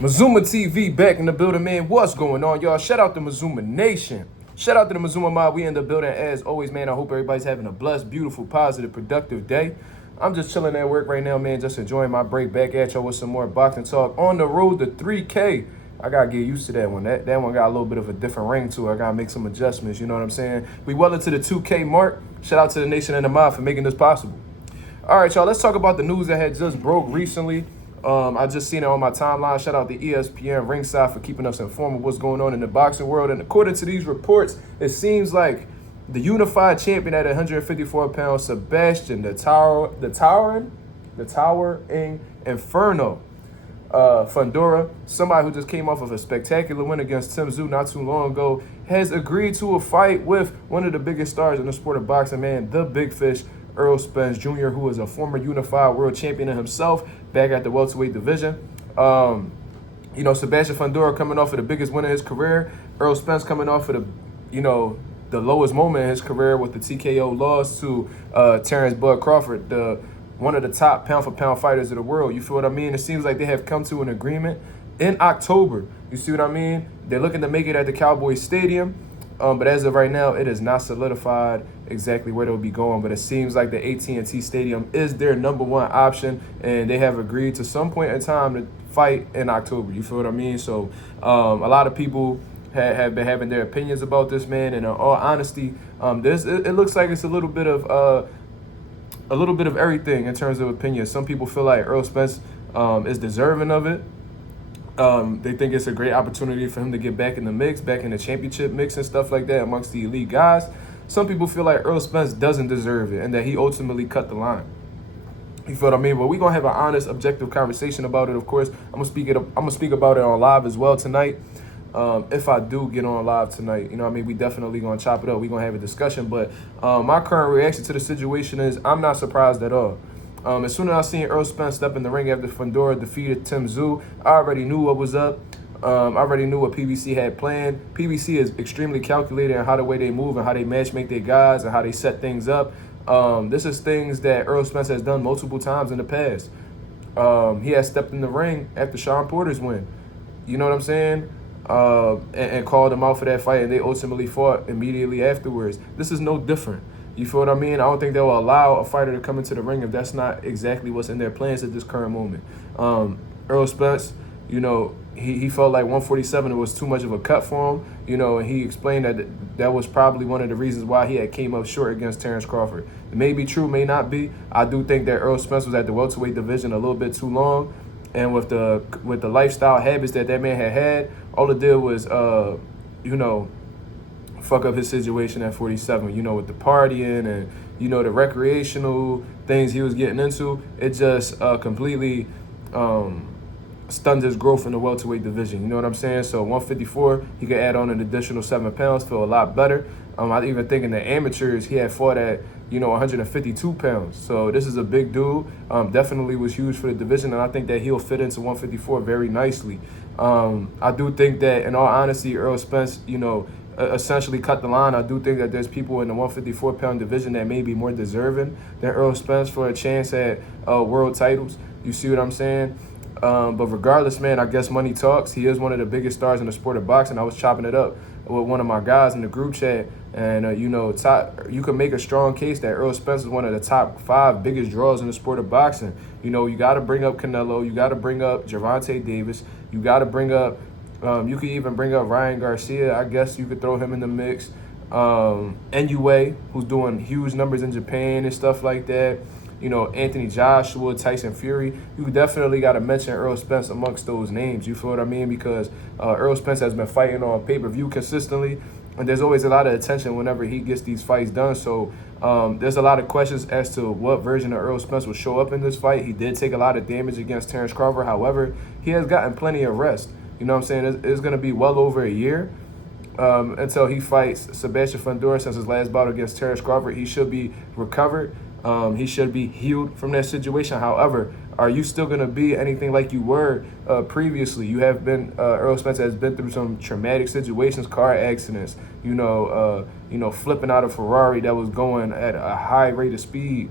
Mazuma TV back in the building, man. What's going on, y'all? Shout out to Mazuma Nation. Shout out to the Mazuma Mob. We in the building as always, man. I hope everybody's having a blessed, beautiful, positive, productive day. I'm just chilling at work right now, man. Just enjoying my break. Back at y'all with some more boxing talk. On the road to 3K. I gotta get used to that one. That one got a little bit of a different ring to it. I gotta make some adjustments. You know what I'm saying? We well into the 2K mark. Shout out to the Nation and the Mob for making this possible. All right, y'all. Let's talk about the news that had just broke recently. I just seen it on my timeline. Shout out to ESPN Ringside for keeping us informed of what's going on in the boxing world. And according to these reports, it seems like the unified champion at 154 pounds, Sebastian, the towering Inferno, Fundora, somebody who just came off of a spectacular win against Tim Tszyu not too long ago, has agreed to a fight with one of the biggest stars in the sport of boxing, man, the Big Fish, Errol Spence Jr., who is a former unified world champion himself, back at the welterweight division. Sebastian Fundora coming off of the biggest win of his career. Errol Spence coming off of the lowest moment in his career with the TKO loss to Terrence Bud Crawford, one of the top pound-for-pound fighters of the world. You feel what I mean? It seems like they have come to an agreement in October. You see what I mean? They're looking to make it at the Cowboys Stadium. But as of right now, it is not solidified exactly where they'll be going. But it seems like the AT&T Stadium is their number one option, and they have agreed to some point in time to fight in October. You feel what I mean? So a lot of people have been having their opinions about this, man. And in all honesty, it looks like it's a little bit of everything in terms of opinion. Some people feel like Errol Spence is deserving of it. They think it's a great opportunity for him to get back in the mix, back in the championship mix and stuff like that amongst the elite guys. Some people feel like Errol Spence doesn't deserve it and that he ultimately cut the line. You feel what I mean? But we're going to have an honest, objective conversation about it, of course. I'm gonna speak about it on live as well tonight. If I do get on live tonight, you know what I mean? We definitely going to chop it up. We're going to have a discussion. But my current reaction to the situation is I'm not surprised at all. As soon as I seen Errol Spence step in the ring after Fundora defeated Tim Tszyu, I already knew what was up. I already knew what PBC had planned. PBC is extremely calculated in how the way they move and how they match make their guys and how they set things up. This is things that Errol Spence has done multiple times in the past. He has stepped in the ring after Sean Porter's win. You know what I'm saying? And called him out for that fight, and they ultimately fought immediately afterwards. This is no different. You feel what I mean? I don't think they'll allow a fighter to come into the ring if that's not exactly what's in their plans at this current moment. Errol Spence, he felt like 147 was too much of a cut for him, and he explained that was probably one of the reasons why he had came up short against Terrence Crawford. It may be true, may not be. I do think that Errol Spence was at the welterweight division a little bit too long, and with the lifestyle habits that man had, all it did was, fuck up his situation at 47, with the partying and, the recreational things he was getting into. It just completely stunned his growth in the welterweight division. You know what I'm saying? So 154, he could add on an additional 7 pounds, feel a lot better. I even think in the amateurs, he had fought at, 152 pounds. So this is a big dude. Definitely was huge for the division, and I think that he'll fit into 154 very nicely. I do think that, in all honesty, Errol Spence, essentially cut the line. I do think that there's people in the 154-pound division that may be more deserving than Errol Spence for a chance at world titles. You see what I'm saying? But regardless, man, I guess money talks. He is one of the biggest stars in the sport of boxing. I was chopping it up with one of my guys in the group chat, and you can make a strong case that Errol Spence is one of the top 5 biggest draws in the sport of boxing. You got to bring up Canelo. You got to bring up Gervonta Davis. You got to bring up you could even bring up Ryan Garcia. I guess you could throw him in the mix. NUA, who's doing huge numbers in Japan and stuff like that. Anthony Joshua, Tyson Fury. You definitely got to mention Errol Spence amongst those names. You feel what I mean? Because Errol Spence has been fighting on pay-per-view consistently, and there's always a lot of attention whenever he gets these fights done. So there's a lot of questions as to what version of Errol Spence will show up in this fight. He did take a lot of damage against Terrence Crawford. However, he has gotten plenty of rest. You know what I'm saying? It's going to be well over a year until he fights Sebastian Fundora. Since his last bout against Terrence Crawford, he should be recovered. He should be healed from that situation. However, are you still going to be anything like you were previously? You have been, Errol Spence has been through some traumatic situations, car accidents, flipping out a Ferrari that was going at a high rate of speed.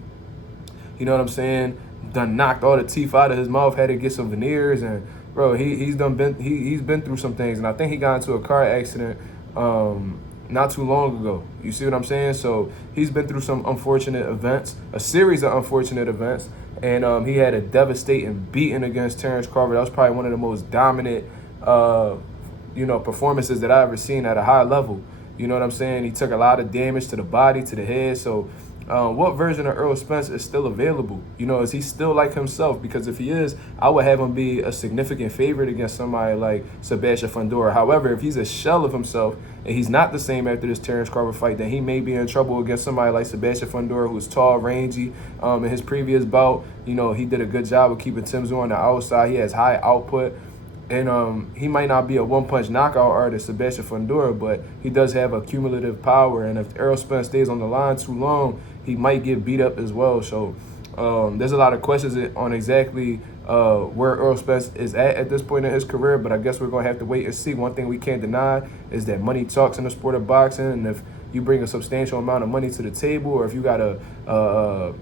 You know what I'm saying? Done knocked all the teeth out of his mouth, had to get some veneers and bro, he's been through some things, and I think he got into a car accident not too long ago. You see what I'm saying? So he's been through some unfortunate events, a series of unfortunate events, and he had a devastating beating against Terrence Crawford. That was probably one of the most dominant, performances that I ever seen at a high level. You know what I'm saying? He took a lot of damage to the body, to the head. So what version of Errol Spence is still available? You know, is he still like himself? Because if he is, I would have him be a significant favorite against somebody like Sebastian Fundora. However, if he's a shell of himself and he's not the same after this Terrence Crawford fight, then he may be in trouble against somebody like Sebastian Fundora, who's tall, rangy. In his previous bout, you know, he did a good job of keeping Tim Tszyu on the outside. He has high output. And he might not be a one-punch knockout artist, Sebastian Fundora, but he does have a cumulative power. And if Errol Spence stays on the line too long, he might get beat up as well. So there's a lot of questions on exactly where Errol Spence is at this point in his career, but I guess we're going to have to wait and see. One thing we can't deny is that money talks in the sport of boxing, and if you bring a substantial amount of money to the table, or if you got a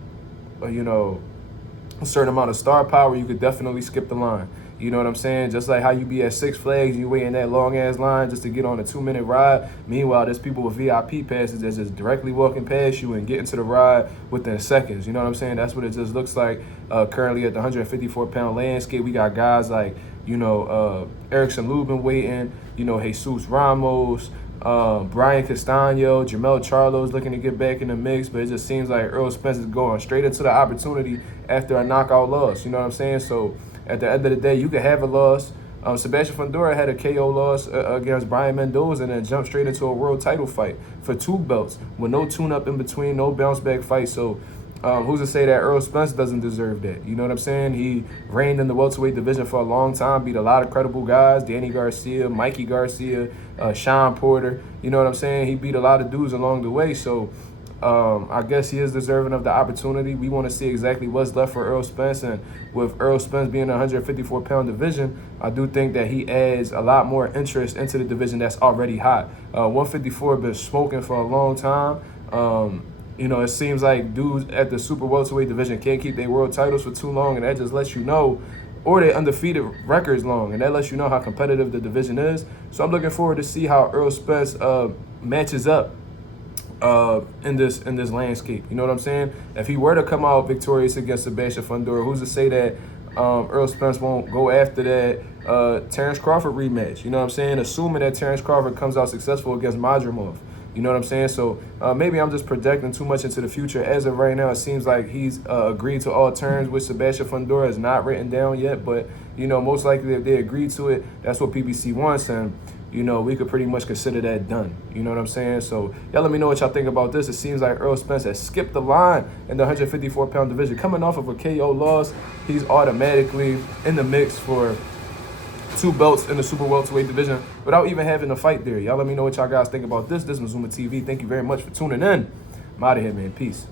certain amount of star power, you could definitely skip the line. You know what I'm saying? Just like how you be at Six Flags, you wait in that long-ass line just to get on a 2-minute ride. Meanwhile, there's people with VIP passes that's just directly walking past you and getting to the ride within seconds. You know what I'm saying? That's what it just looks like currently at the 154-pound landscape. We got guys like, Erickson Lubin waiting, Jesus Ramos, Brian Castano, Jamel Charlo's looking to get back in the mix, but it just seems like Errol Spence is going straight into the opportunity after a knockout loss. You know what I'm saying? So at the end of the day, you could have a loss. Sebastian Fundora had a KO loss against Brian Mendoza and then jumped straight into a world title fight for 2 belts with no tune-up in between, no bounce-back fight. So who's to say that Errol Spence doesn't deserve that? You know what I'm saying? He reigned in the welterweight division for a long time, beat a lot of credible guys, Danny Garcia, Mikey Garcia, Sean Porter. You know what I'm saying? He beat a lot of dudes along the way. So I guess he is deserving of the opportunity. We want to see exactly what's left for Errol Spence, and with Errol Spence being a 154-pound division, I do think that he adds a lot more interest into the division that's already hot. 154 been smoking for a long time. It seems like dudes at the super welterweight division can't keep their world titles for too long, and that just lets you know, or their undefeated records long, and that lets you know how competitive the division is. So I'm looking forward to see how Errol Spence matches up in this landscape. You know what I'm saying? If he were to come out victorious against Sebastian Fundora, who's to say that Errol Spence won't go after that Terrence Crawford rematch? You know what I'm saying? Assuming that Terrence Crawford comes out successful against MarkMazuma. You know what I'm saying? So maybe I'm just projecting too much into the future. As of right now, it seems like he's agreed to all terms with Sebastian Fundora. It's not written down yet, but most likely if they agree to it, that's what PBC wants, and we could pretty much consider that done. You know what I'm saying? So y'all let me know what y'all think about this. It seems like Errol Spence has skipped the line in the 154-pound division. Coming off of a KO loss, he's automatically in the mix for 2 belts in the super welterweight division without even having to fight there. Y'all let me know what y'all guys think about this. This is Mazuma TV. Thank you very much for tuning in. I'm out of here, man. Peace.